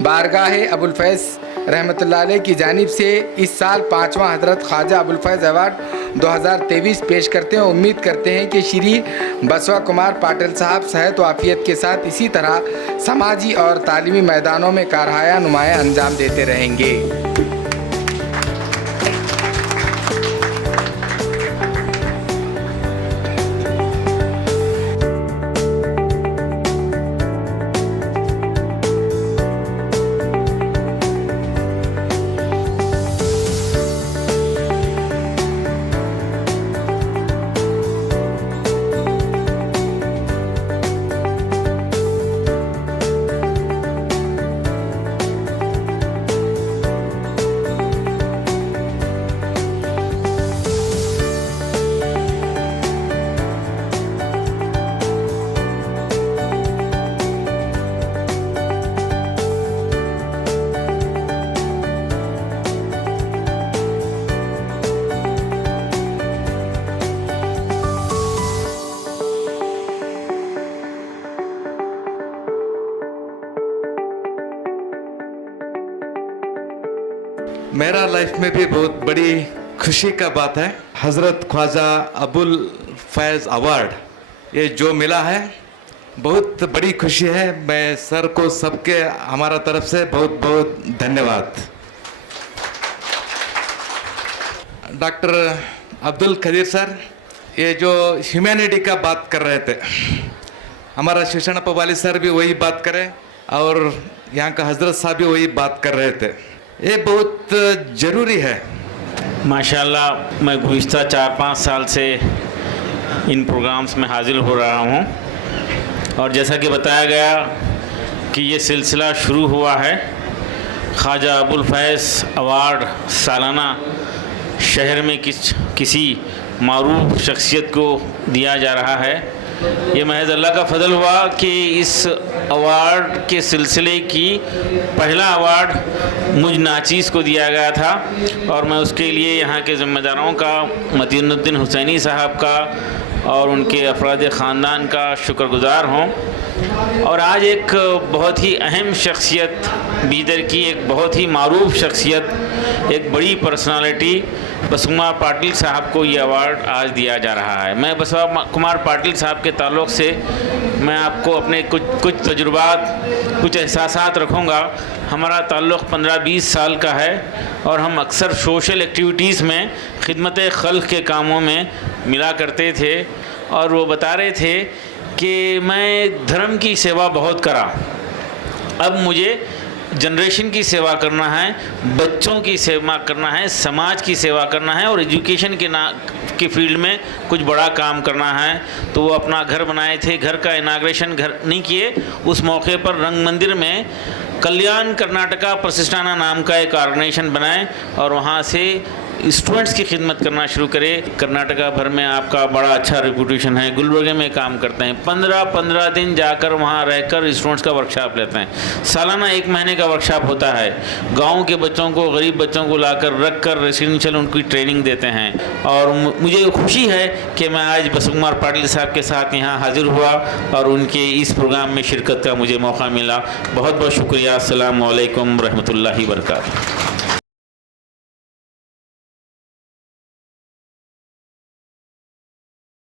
बारगाह अबुल फैज़ रहमतुल्लाह अलैह की जानिब से इस साल 5वां हज़रत ख्वाजा अबुल फैज़ अवार्ड 2023 पेश करते हैं। उम्मीद करते हैं कि श्री बसवा कुमार पाटिल साहब सेहत व आफियत के साथ इसी तरह समाजी और तालीमी मैदानों में कारहाया नुमाया अंजाम देते रहेंगे। मेरा लाइफ में भी बहुत बड़ी खुशी का बात है। हज़रत ख्वाजा अबुल फैज़ अवार्ड ये जो मिला है बहुत बड़ी खुशी है। मैं सर को सबके हमारा तरफ से बहुत बहुत धन्यवाद। डॉक्टर अब्दुल कदीर सर ये जो ह्यूमैनिटी का बात कर रहे थे, हमारा शिक्षण पवाली सर भी वही बात करें और यहाँ का हजरत साहब भी वही बात कर रहे थे। ये बहुत ज़रूरी है। माशाल्लाह मैं गुज़िश्ता 4-5 साल से इन प्रोग्राम्स में हाज़िर हो रहा हूँ और जैसा कि बताया गया कि ये सिलसिला शुरू हुआ है ख्वाजा अबुल फैज़ अवार्ड सालाना शहर में किसी मारूफ शख्सियत को दिया जा रहा है। ये महज अल्लाह का फजल हुआ कि इस अवार्ड के सिलसिले की पहला अवार्ड मुझ नाचीज़ को दिया गया था और मैं उसके लिए यहाँ के ज़िम्मेदारों का, मतीनुद्दीन हुसैनी साहब का और उनके अफराद ख़ानदान का शुक्रगुज़ार हूँ। और आज एक बहुत ही अहम शख्सियत, बीदर की एक बहुत ही मारूफ शख्सियत, एक बड़ी पर्सनालिटी बसवा पाटिल साहब को ये अवार्ड आज दिया जा रहा है। मैं बसवा कुमार पाटिल साहब के ताल्लुक़ से मैं आपको अपने कुछ तजुर्बात, कुछ एहसासात रखूँगा। हमारा ताल्लुक़ 15-20 साल का है और हम अक्सर सोशल एक्टिविटीज़ में खिदमत खल्क़ के कामों में मिला करते थे और वो बता रहे थे कि मैं धर्म की सेवा बहुत करा, अब मुझे जनरेशन की सेवा करना है, बच्चों की सेवा करना है, समाज की सेवा करना है और एजुकेशन के फील्ड में कुछ बड़ा काम करना है। तो वो अपना घर बनाए थे। घर का इनाग्रेशन घर नहीं किए, उस मौके पर रंग मंदिर में कल्याण कर्नाटका प्रशिष्टाना नाम का एक ऑर्गेनाइजेशन बनाए और वहाँ से स्टूडेंट्स की खिदमत करना शुरू करें। कर्नाटका भर में आपका बड़ा अच्छा रेपुटेशन है। गुलबर्गे में काम करते हैं। 15-15 दिन जाकर वहाँ रहकर स्टूडेंट्स का वर्कशॉप लेते हैं। सालाना 1 महीने का वर्कशॉप होता है। गांव के बच्चों को, गरीब बच्चों को लाकर रख कर रेसिडेंशियल उनकी ट्रेनिंग देते हैं। और मुझे खुशी है कि मैं आज बसवा कुमार पाटिल साहब के साथ यहाँ हाजिर हुआ और उनके इस प्रोग्राम में शिरकत का मुझे मौका मिला। बहुत बहुत शुक्रिया। अस्सलामु अलैकुम रहमतुल्लाहि व बरकातहू।